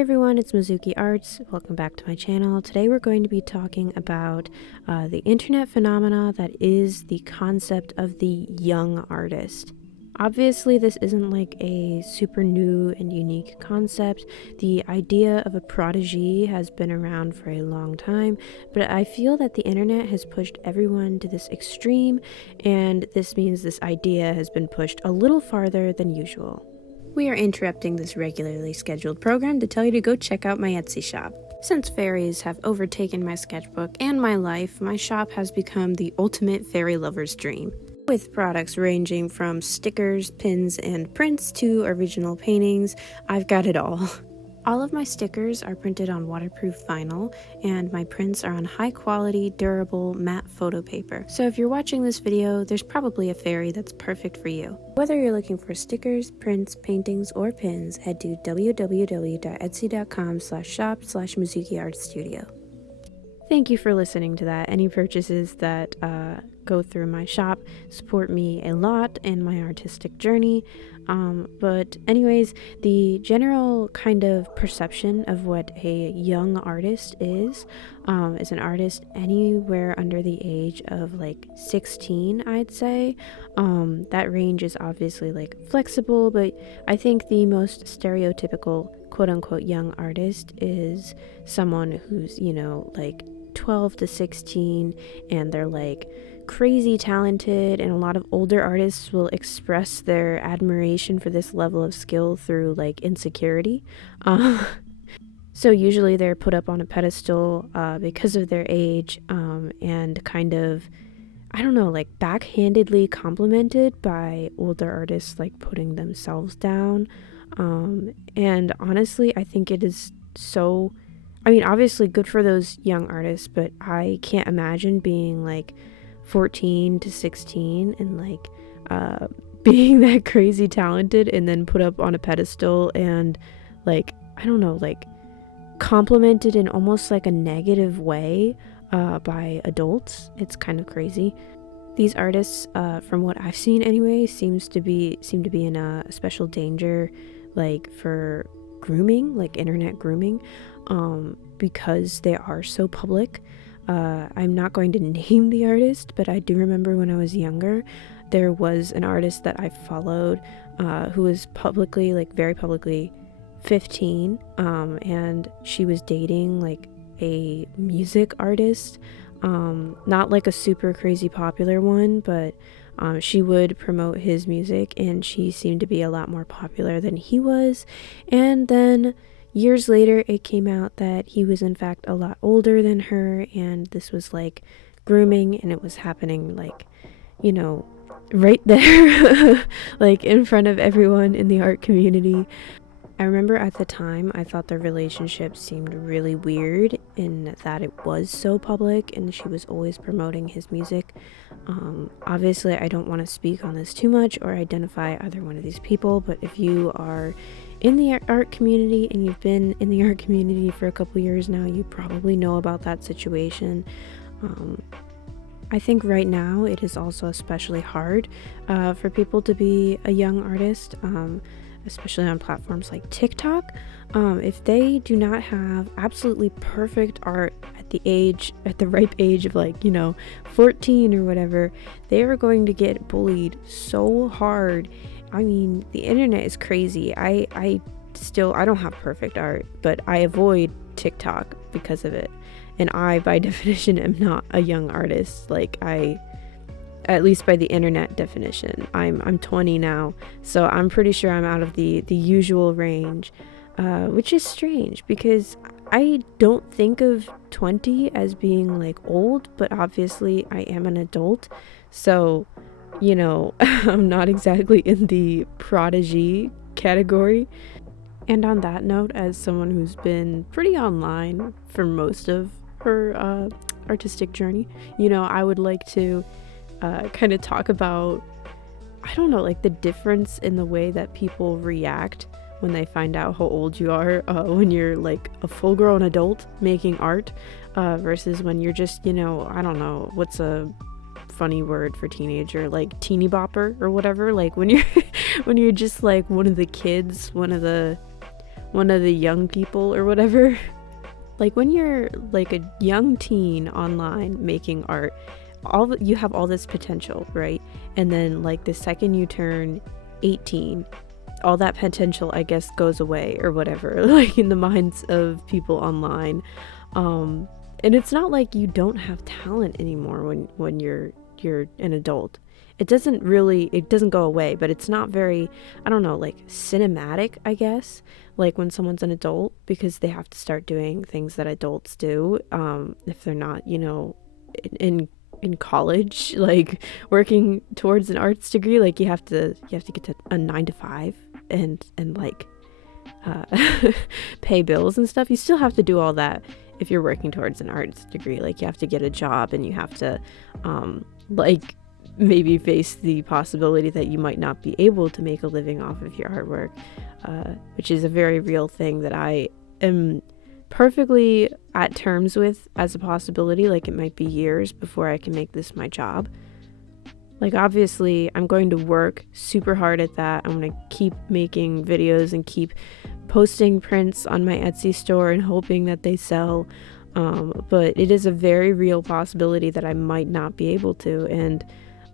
Hi everyone, it's Mizuki Arts. Welcome back to my channel. Today we're going to be talking about the internet phenomena that is the concept of the young artist. Obviously, this isn't like a super new and unique concept. The idea of a prodigy has been around for a long time, but I feel that the internet has pushed everyone to this extreme, and this means this idea has been pushed a little farther than usual. We are interrupting this regularly scheduled program to tell you to go check out my Etsy shop. Since fairies have overtaken my sketchbook and my life, my shop has become the ultimate fairy lover's dream. With products ranging from stickers, pins, and prints to original paintings, I've got it all. All of my stickers are printed on waterproof vinyl, and my prints are on high-quality, durable, matte photo paper. So if you're watching this video, there's probably a fairy that's perfect for you. Whether you're looking for stickers, prints, paintings, or pins, head to www.etsy.com/shop/MizukiArtStudio. Thank you for listening to that. Any purchases that go through my shop support me a lot in my artistic journey. But anyways, the general kind of perception of what a young artist is an artist anywhere under the age of like 16, I'd say. That range is obviously like flexible, but I think the most stereotypical quote-unquote young artist is someone who's, you know, like 12 to 16, and they're like crazy talented, and a lot of older artists will express their admiration for this level of skill through like insecurity. So usually they're put up on a pedestal because of their age, and kind of, I don't know, like backhandedly complimented by older artists, like putting themselves down. And honestly, I think it is so, I mean, obviously good for those young artists, but I can't imagine being like 14 to 16 and like being that crazy talented and then put up on a pedestal and like, I don't know, like complimented in almost like a negative way by adults. It's kind of crazy. These artists, from what I've seen anyway, seem to be in a special danger, like for grooming, like internet grooming, because they are so public. I'm not going to name the artist, but I do remember when I was younger, there was an artist that I followed who was publicly, like very publicly 15, and she was dating like a music artist, not like a super crazy popular one, but she would promote his music, and she seemed to be a lot more popular than he was. And then years later, it came out that he was in fact a lot older than her, and this was like grooming, and it was happening like, you know, right there, like in front of everyone in the art community. I remember at the time, I thought their relationship seemed really weird in that it was so public and she was always promoting his music. Obviously, I don't want to speak on this too much or identify either one of these people, but if you are in the art community and you've been in the art community for a couple years now, you probably know about that situation. I think right now it is also especially hard for people to be a young artist, especially on platforms like TikTok. If they do not have absolutely perfect art at the ripe age of like, you know, 14 or whatever, they are going to get bullied so hard. I mean, the internet is crazy. I don't have perfect art, but I avoid TikTok because of it. And I, by definition, am not a young artist. Like at least by the internet definition. I'm 20 now, so I'm pretty sure I'm out of the usual range, which is strange because I don't think of 20 as being like old, but obviously I am an adult, so, you know, I'm not exactly in the prodigy category. And on that note, as someone who's been pretty online for most of her artistic journey, you know, I would like to kind of talk about, I don't know, like the difference in the way that people react when they find out how old you are, when you're like a full-grown adult making art, versus when you're just, you know, I don't know, what's a funny word for teenager, like teeny bopper or whatever, like when you're when you're just like one of the kids, one of the one of the young people or whatever. Like when you're like a young teen online making art, you have all this potential, right? And then like the second you turn 18, all that potential, I guess, goes away or whatever, like in the minds of people online. And it's not like you don't have talent anymore when you're an adult. It doesn't go away, but it's not very, I don't know, like cinematic, I guess, like when someone's an adult, because they have to start doing things that adults do, if they're not, you know, in college, like working towards an arts degree. Like you have to get to a 9 to 5 and like pay bills and stuff. You still have to do all that if you're working towards an arts degree. Like you have to get a job, and you have to like maybe face the possibility that you might not be able to make a living off of your artwork, which is a very real thing that I am perfectly at terms with as a possibility. Like it might be years before I can make this my job. Like obviously I'm going to work super hard at that. I'm going to keep making videos and keep posting prints on my Etsy store and hoping that they sell. But it is a very real possibility that I might not be able to. And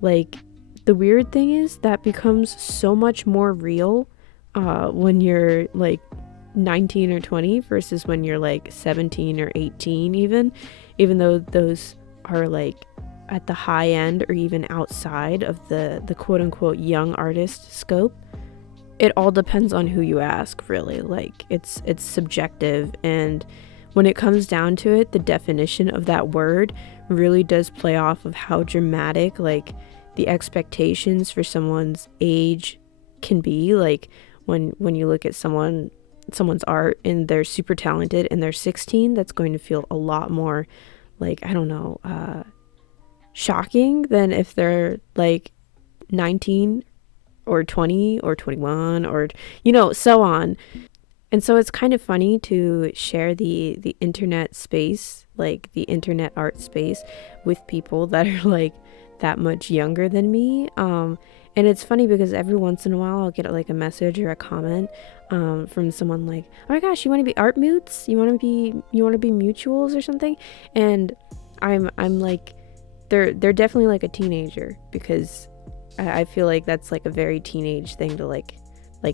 like the weird thing is that becomes so much more real when you're like 19 or 20 versus when you're like 17 or 18, even though those are like at the high end or even outside of the quote unquote young artist scope. It all depends on who you ask, really. Like it's subjective, and when it comes down to it, the definition of that word really does play off of how dramatic like the expectations for someone's age can be. Like when you look at someone's art and they're super talented and they're 16, that's going to feel a lot more like, I don't know, shocking than if they're like 19 or 20 or 21 or, you know, so on. And so it's kind of funny to share the internet space, like the internet art space, with people that are like that much younger than me. And it's funny because every once in a while I'll get like a message or a comment from someone like, oh my gosh, you want to be art mutes? You want to be mutuals or something? And I'm like, they're definitely like a teenager, because I feel like that's like a very teenage thing to like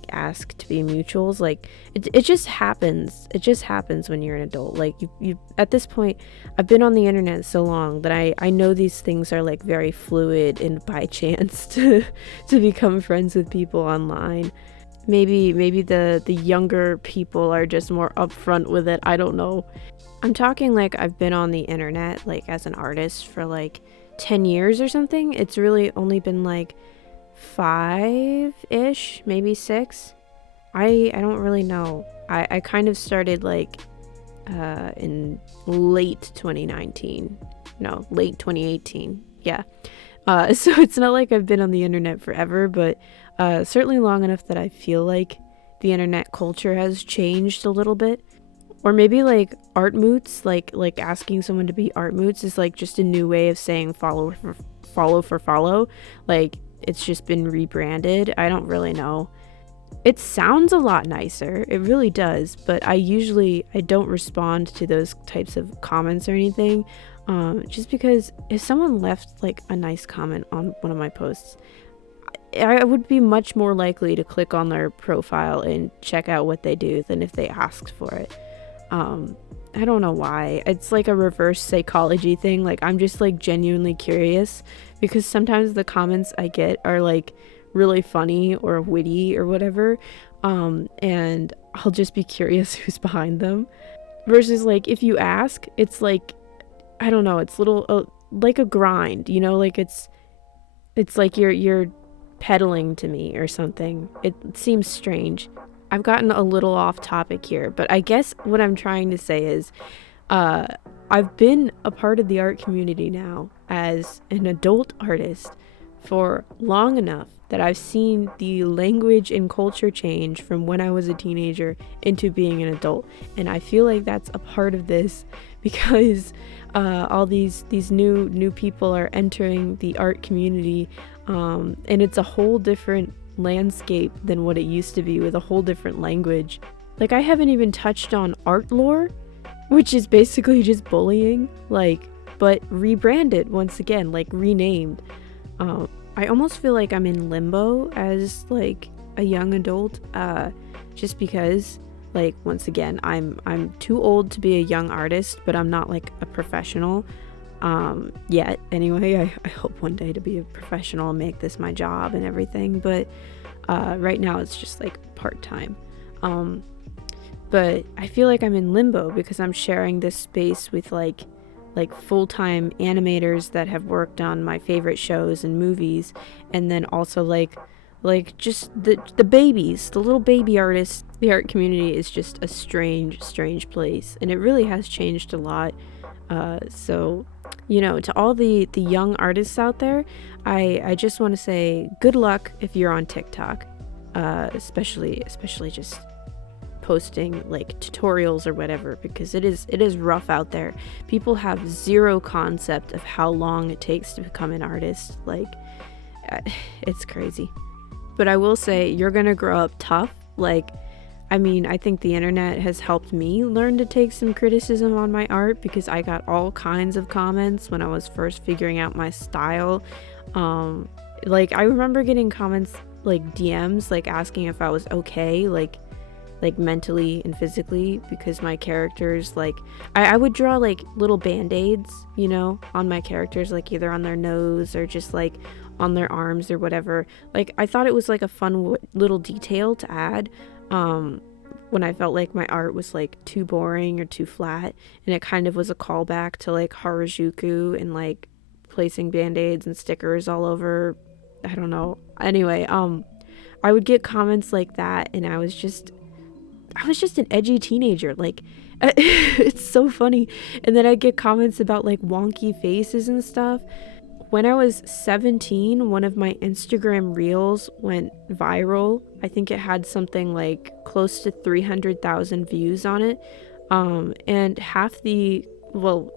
ask to be mutuals. Like it just happens. It just happens when you're an adult. Like you at this point, I've been on the internet so long that I know these things are like very fluid and by chance to become friends with people online. Maybe the younger people are just more upfront with it. I don't know. I'm talking like I've been on the internet like as an artist for like 10 years or something. It's really only been like 5-ish, maybe 6. I don't really know. I kind of started like in late 2019. No, late 2018. Yeah. So it's not like I've been on the internet forever, but certainly long enough that I feel like the internet culture has changed a little bit. Or maybe like art moots, like asking someone to be art moots is like just a new way of saying follow for follow. Like it's just been rebranded. I don't really know. It sounds a lot nicer. It really does. But I don't respond to those types of comments or anything. Just because if someone left like a nice comment on one of my posts, I would be much more likely to click on their profile and check out what they do than if they asked for it. I don't know why. It's like a reverse psychology thing. Like I'm just like genuinely curious, because sometimes the comments I get are like really funny or witty or whatever, and I'll just be curious who's behind them. Versus like if you ask, it's like, I don't know, it's little like a grind, you know, like it's like you're peddling to me or something. It seems strange. I've gotten a little off topic here, but I guess what I'm trying to say is I've been a part of the art community now as an adult artist for long enough that I've seen the language and culture change from when I was a teenager into being an adult. And I feel like that's a part of this, because all these new people are entering the art community, and it's a whole different landscape than what it used to be, with a whole different language. Like, I haven't even touched on art lore, which is basically just bullying, like, but rebranded once again, like renamed. I almost feel like I'm in limbo as like a young adult, just because, like, once again, I'm too old to be a young artist, but I'm not like a professional yet. Anyway, I hope one day to be a professional and make this my job and everything, but right now it's just like part-time. But I feel like I'm in limbo because I'm sharing this space with like full-time animators that have worked on my favorite shows and movies, and then also like just the babies, the little baby artists. The art community is just a strange place, and it really has changed a lot. So, you know, to all the young artists out there, I just want to say good luck if you're on TikTok, especially just posting like tutorials or whatever, because it is rough out there. People have zero concept of how long it takes to become an artist. Like, it's crazy. But I will say, you're gonna grow up tough. Like, I mean, I think the internet has helped me learn to take some criticism on my art, because I got all kinds of comments when I was first figuring out my style. Like, I remember getting comments, like DMs, like asking if I was okay, like mentally and physically, because my characters, like, I would draw like little band-aids, you know, on my characters, like either on their nose or just like on their arms or whatever. Like, I thought it was like a fun little detail to add when I felt like my art was like too boring or too flat, and it kind of was a callback to like Harajuku and like placing band-aids and stickers all over. I don't know. Anyway, I would get comments like that, and I was just an edgy teenager. Like, it's so funny. And then I get comments about like wonky faces and stuff. When I was 17, one of my Instagram reels went viral. I think it had something like close to 300,000 views on it. And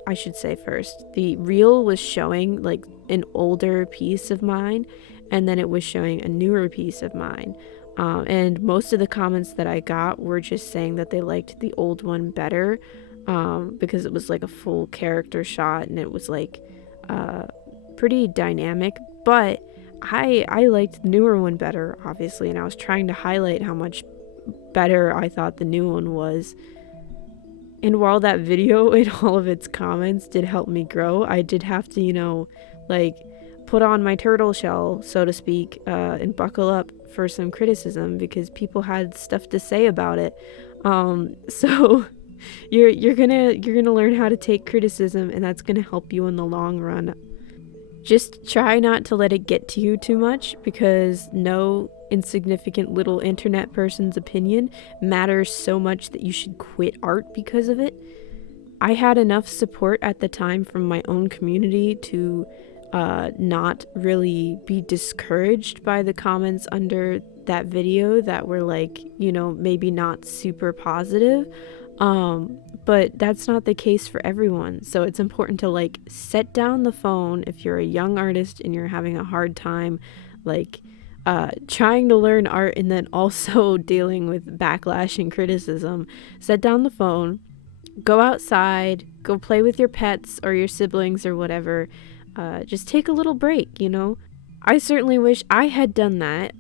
I should say first, the reel was showing like an older piece of mine, and then it was showing a newer piece of mine. And most of the comments that I got were just saying that they liked the old one better, because it was like a full character shot, and it was like pretty dynamic. But I liked the newer one better, obviously, and I was trying to highlight how much better I thought the new one was. And while that video and all of its comments did help me grow, I did have to, you know, like, put on my turtle shell, so to speak, and buckle up for some criticism, because people had stuff to say about it. So you're gonna learn how to take criticism, and that's gonna help you in the long run. Just try not to let it get to you too much, because no insignificant little internet person's opinion matters so much that you should quit art because of it. I had enough support at the time from my own community to not really be discouraged by the comments under that video that were like, you know, maybe not super positive. But that's not the case for everyone. So it's important to like set down the phone if you're a young artist and you're having a hard time, like, trying to learn art and then also dealing with backlash and criticism. Set down the phone, go outside, go play with your pets or your siblings or whatever. Just take a little break, you know? I certainly wish I had done that.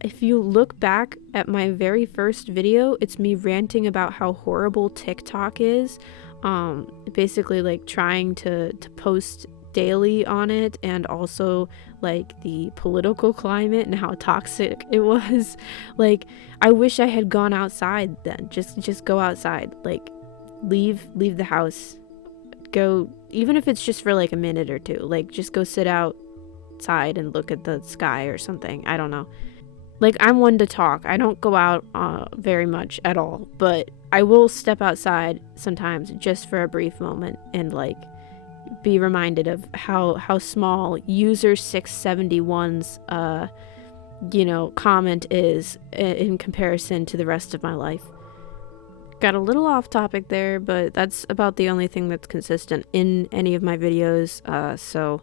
If you look back at my very first video, it's me ranting about how horrible TikTok is. Basically like trying to post daily on it, and also like the political climate and how toxic it was. Like, I wish I had gone outside then. Just go outside. Like, leave the house. Go, even if it's just for like a minute or two. Like, just go sit outside and look at the sky or something. I don't know. Like, I'm one to talk. I don't go out very much at all, but I will step outside sometimes just for a brief moment and like be reminded of how small user 671's comment is in comparison to the rest of my life. Got a little off topic there, but that's about the only thing that's consistent in any of my videos. So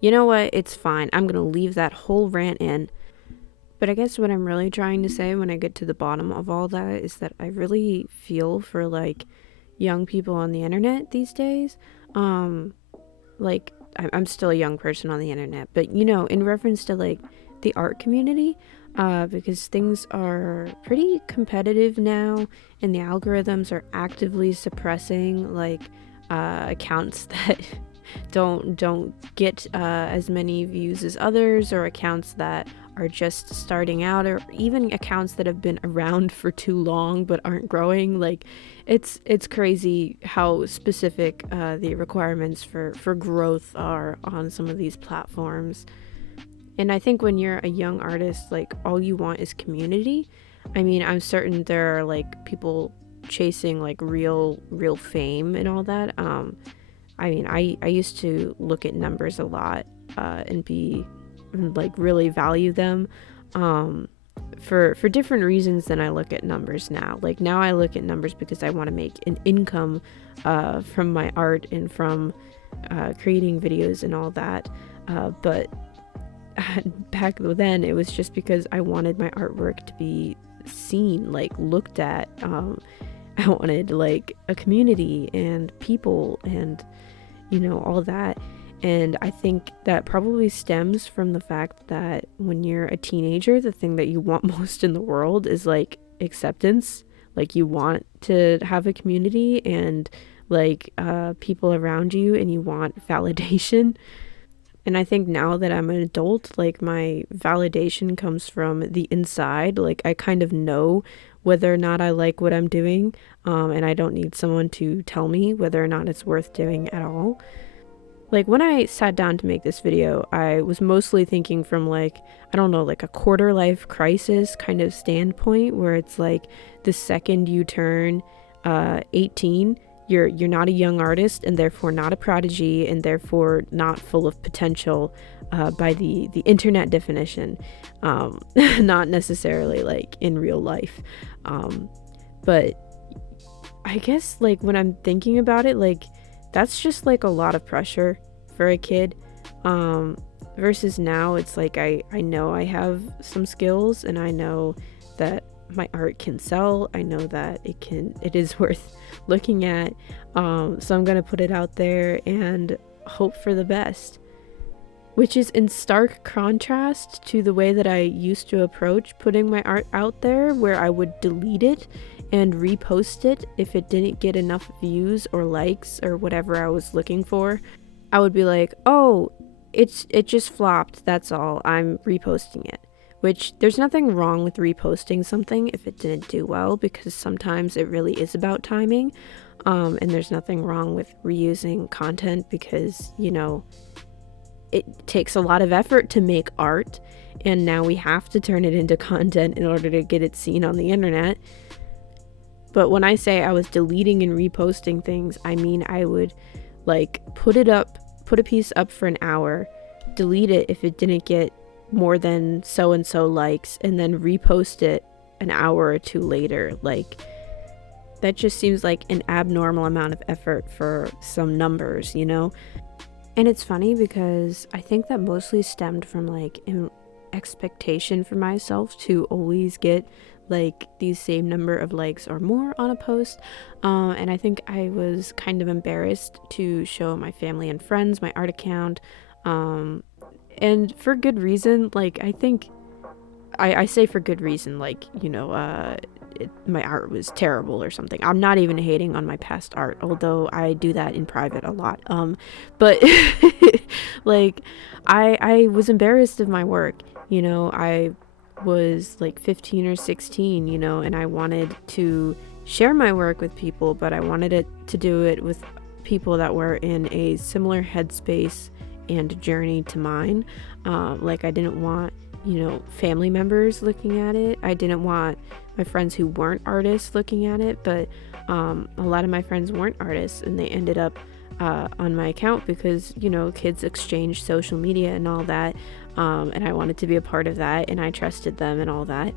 you know what? It's fine. I'm gonna leave that whole rant in. But I guess what I'm really trying to say when I get to the bottom of all that is that I really feel for like young people on the internet these days. Like I'm still a young person on the internet, but you know, in reference to like the art community, because things are pretty competitive now, and the algorithms are actively suppressing like accounts that don't get as many views as others, or accounts that are just starting out, or even accounts that have been around for too long but aren't growing. Like it's crazy how specific the requirements for growth are on some of these platforms. And I think when you're a young artist, like all you want is community. I mean, I'm certain there are like people chasing like real fame and all that. I mean, I used to look at numbers a lot and be like really value them for different reasons than I look at numbers now. Like now I look at numbers because I want to make an income from my art and from creating videos and all that. But back then it was just because I wanted my artwork to be seen, like looked at. I wanted like a community and people and, you know, all that. And I think that probably stems from the fact that when you're a teenager, the thing that you want most in the world is like acceptance. Like you want to have a community and like people around you, and you want validation. And I think now that I'm an adult, like my validation comes from the inside. Like I kind of know whether or not I like what I'm doing, and I don't need someone to tell me whether or not it's worth doing at all. Like when I sat down to make this video, I was mostly thinking from like, I don't know, like a quarter life crisis kind of standpoint, where it's like the second you turn 18, you're not a young artist, and therefore not a prodigy, and therefore not full of potential by the internet definition, not necessarily like in real life. But I guess like when I'm thinking about it, like that's just like a lot of pressure for a kid, versus now it's like I know I have some skills, and I know that my art can sell. I know that it is worth looking at, so I'm gonna put it out there and hope for the best, which is in stark contrast to the way that I used to approach putting my art out there, where I would delete it and repost it if it didn't get enough views or likes or whatever I was looking for. I would be like, oh, it just flopped, that's all, I'm reposting it. Which, there's nothing wrong with reposting something if it didn't do well, because sometimes it really is about timing. And there's nothing wrong with reusing content because, you know, it takes a lot of effort to make art, and now we have to turn it into content in order to get it seen on the internet. But when I say I was deleting and reposting things, I mean I would like put a piece up for an hour, delete it if it didn't get more than so and so likes, and then repost it an hour or two later. Like that just seems like an abnormal amount of effort for some numbers, you know? And it's funny because I think that mostly stemmed from like an expectation for myself to always get like these same number of likes or more on a post, and I think I was kind of embarrassed to show my family and friends my art account, and for good reason. Like I think I say for good reason, like, you know, my art was terrible or something. I'm not even hating on my past art, although I do that in private a lot, but like I was embarrassed of my work, you know. I was like 15 or 16, you know, and I wanted to share my work with people, but I wanted it to do it with people that were in a similar headspace and journey to mine. Like I didn't want, you know, family members looking at it. I didn't want my friends who weren't artists looking at it, but a lot of my friends weren't artists, and they ended up on my account because, you know, kids exchange social media and all that, and I wanted to be a part of that, and I trusted them and all that.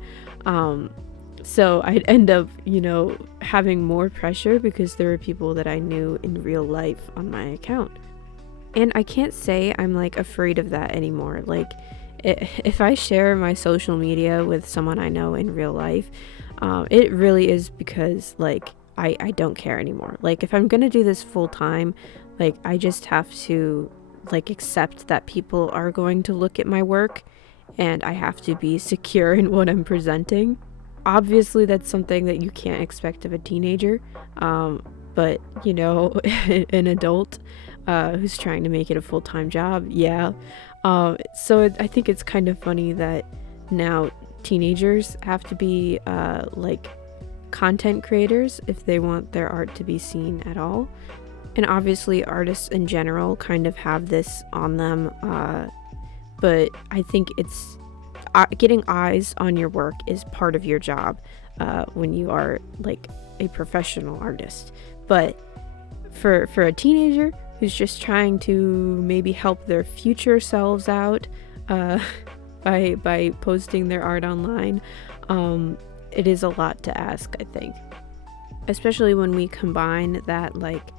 So I'd end up, you know, having more pressure because there were people that I knew in real life on my account. And I can't say I'm like afraid of that anymore. Like if I share my social media with someone I know in real life, it really is because like I don't care anymore. Like if I'm gonna do this full time, like I just have to like accept that people are going to look at my work, and I have to be secure in what I'm presenting. Obviously that's something that you can't expect of a teenager, but you know, an adult who's trying to make it a full-time job, yeah. So I think it's kind of funny that now teenagers have to be like content creators if they want their art to be seen at all. And obviously artists in general kind of have this on them, but I think it's getting eyes on your work is part of your job when you are like a professional artist. But for a teenager who's just trying to maybe help their future selves out by posting their art online, it is a lot to ask, I think. Especially when we combine that like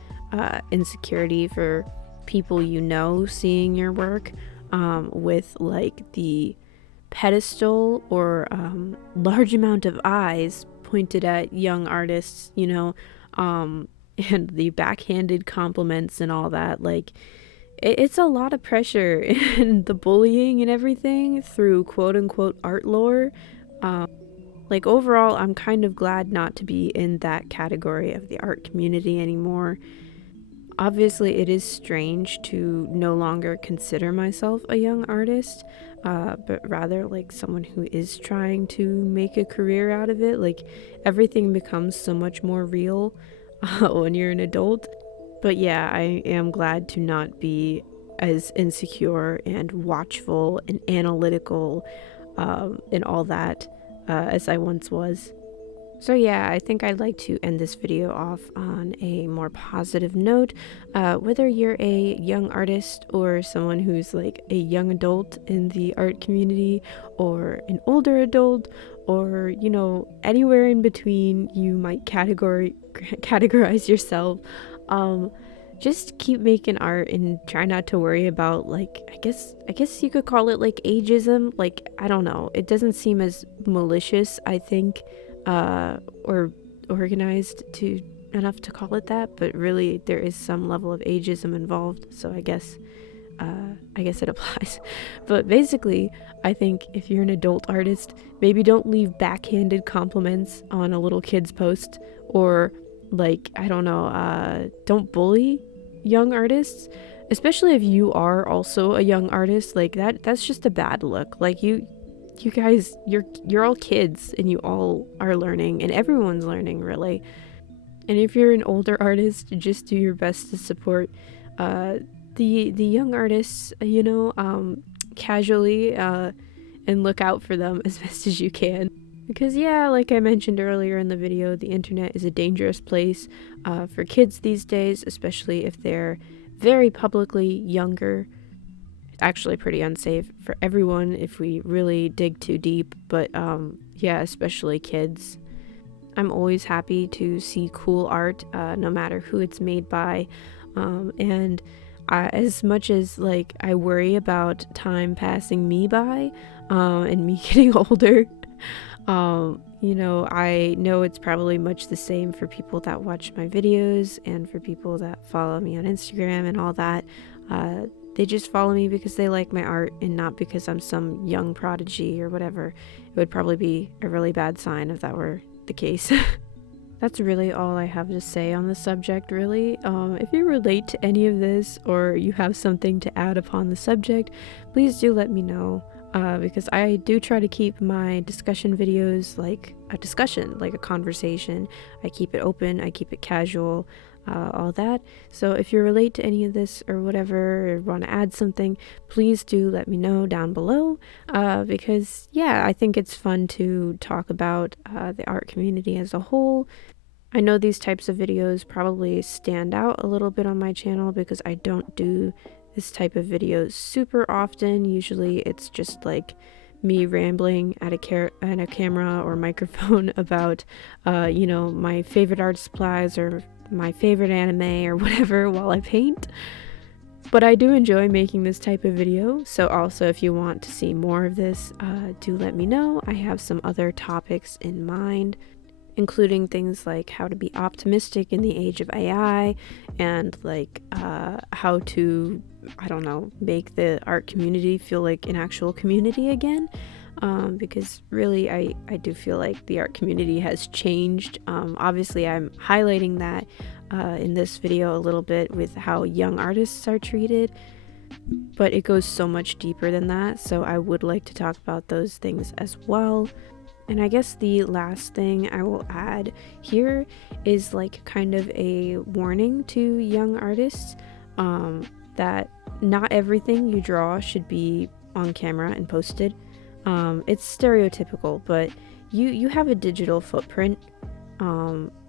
insecurity for people you know seeing your work with like the pedestal or large amount of eyes pointed at young artists, you know, and the backhanded compliments and all that. Like it's a lot of pressure and the bullying and everything through quote unquote art lore. Like overall, I'm kind of glad not to be in that category of the art community anymore. Obviously, it is strange to no longer consider myself a young artist, but rather like someone who is trying to make a career out of it. Like everything becomes so much more real when you're an adult. But yeah, I am glad to not be as insecure and watchful and analytical and all that as I once was. So yeah, I think I'd like to end this video off on a more positive note. Whether you're a young artist or someone who's like a young adult in the art community or an older adult or, you know, anywhere in between you might categorize yourself, just keep making art and try not to worry about like I guess you could call it like ageism. Like I don't know, it doesn't seem as malicious, I think, or organized to enough to call it that, but really there is some level of ageism involved, so I guess it applies. But basically, I think if you're an adult artist, maybe don't leave backhanded compliments on a little kid's post, or like I don't know, don't bully young artists, especially if you are also a young artist. Like that's just a bad look. Like you guys, you're all kids and you all are learning, and everyone's learning really. And if you're an older artist, just do your best to support the young artists, you know, casually, and look out for them as best as you can. Because yeah, like I mentioned earlier in the video, the internet is a dangerous place for kids these days, especially if they're very publicly younger. Actually pretty unsafe for everyone if we really dig too deep, but yeah, especially kids. I'm always happy to see cool art, no matter who it's made by, and as much as like I worry about time passing me by and me getting older, you know, I know it's probably much the same for people that watch my videos and for people that follow me on Instagram and all that. They just follow me because they like my art and not because I'm some young prodigy or whatever. It would probably be a really bad sign if that were the case. That's really all I have to say on the subject, really. If you relate to any of this or you have something to add upon the subject, please do let me know, because I do try to keep my discussion videos like a discussion, like a conversation. I keep it open, I keep it casual, all that. So if you relate to any of this or whatever, or want to add something, please do let me know down below, because yeah, I think it's fun to talk about the art community as a whole. I know these types of videos probably stand out a little bit on my channel because I don't do this type of videos super often. Usually it's just like me rambling at a camera or microphone about you know, my favorite art supplies or my favorite anime or whatever while I paint. But I do enjoy making this type of video, so also if you want to see more of this, do let me know. I have some other topics in mind, including things like how to be optimistic in the age of AI, and like how to, I don't know, make the art community feel like an actual community again. Because really I do feel like the art community has changed. Obviously I'm highlighting that in this video a little bit with how young artists are treated, but it goes so much deeper than that, so I would like to talk about those things as well. And I guess the last thing I will add here is like kind of a warning to young artists, that not everything you draw should be on camera and posted. It's stereotypical, but you have a digital footprint,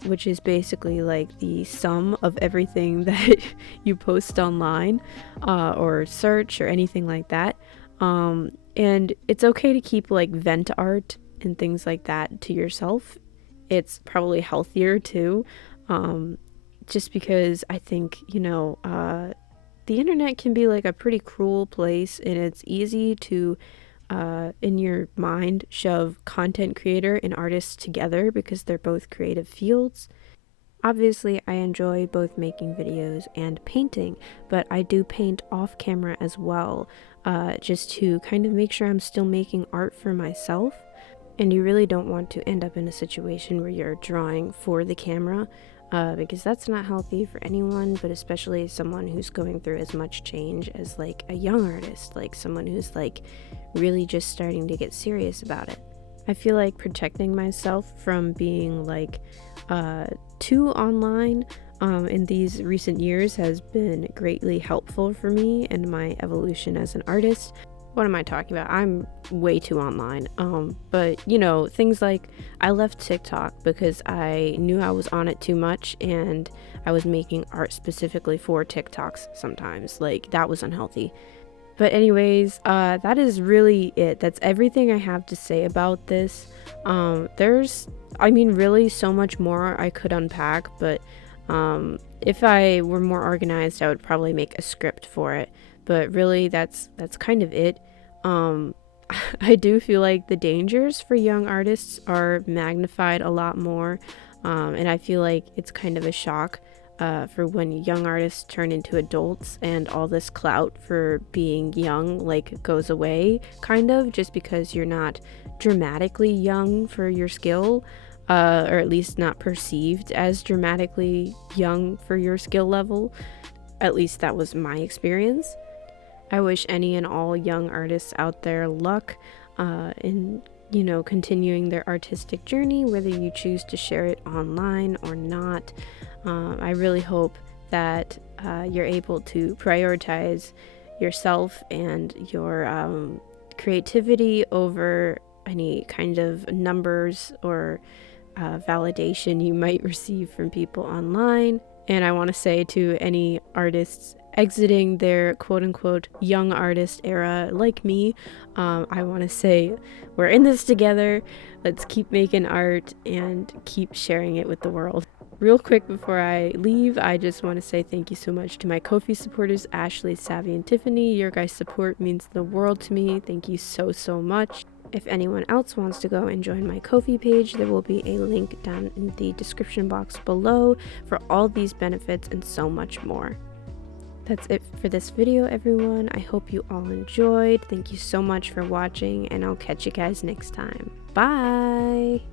which is basically like the sum of everything that you post online, or search or anything like that. And it's okay to keep like vent art and things like that to yourself. It's probably healthier too, just because I think, the internet can be like a pretty cruel place, and it's easy to in your mind shove content creator and artist together because they're both creative fields. Obviously I enjoy both making videos and painting, but I do paint off camera as well, just to kind of make sure I'm still making art for myself. And you really don't want to end up in a situation where you're drawing for the camera, because that's not healthy for anyone, but especially someone who's going through as much change as like a young artist, like someone who's like really just starting to get serious about it. I feel like protecting myself from being like too online in these recent years has been greatly helpful for me and my evolution as an artist. What am I talking about? I'm way too online. But things like I left TikTok because I knew I was on it too much, and I was making art specifically for TikToks sometimes. Like, that was unhealthy. But anyways, that is really it. That's everything I have to say about this. There's really so much more I could unpack, but if I were more organized, I would probably make a script for it. But really, that's kind of it. I do feel like the dangers for young artists are magnified a lot more, and I feel like it's kind of a shock for when young artists turn into adults and all this clout for being young like goes away, kind of, just because you're not dramatically young for your skill, or at least not perceived as dramatically young for your skill level. At least that was my experience. I wish any and all young artists out there luck in continuing their artistic journey, whether you choose to share it online or not. I really hope that you're able to prioritize yourself and your creativity over any kind of numbers or validation you might receive from people online. And I want to say to any artists exiting their quote-unquote young artist era like me, I want to say we're in this together. Let's keep making art and keep sharing it with the world. Real quick before I leave, I just want to say thank you so much to my Ko-fi supporters, Ashley, Savvy, and Tiffany. Your guys' support means the world to me. Thank you so much. If anyone else wants to go and join my Ko-fi page, there will be a link down in the description box below for all these benefits and so much more. That's it for this video, everyone. I hope you all enjoyed. Thank you so much for watching, and I'll catch you guys next time. Bye!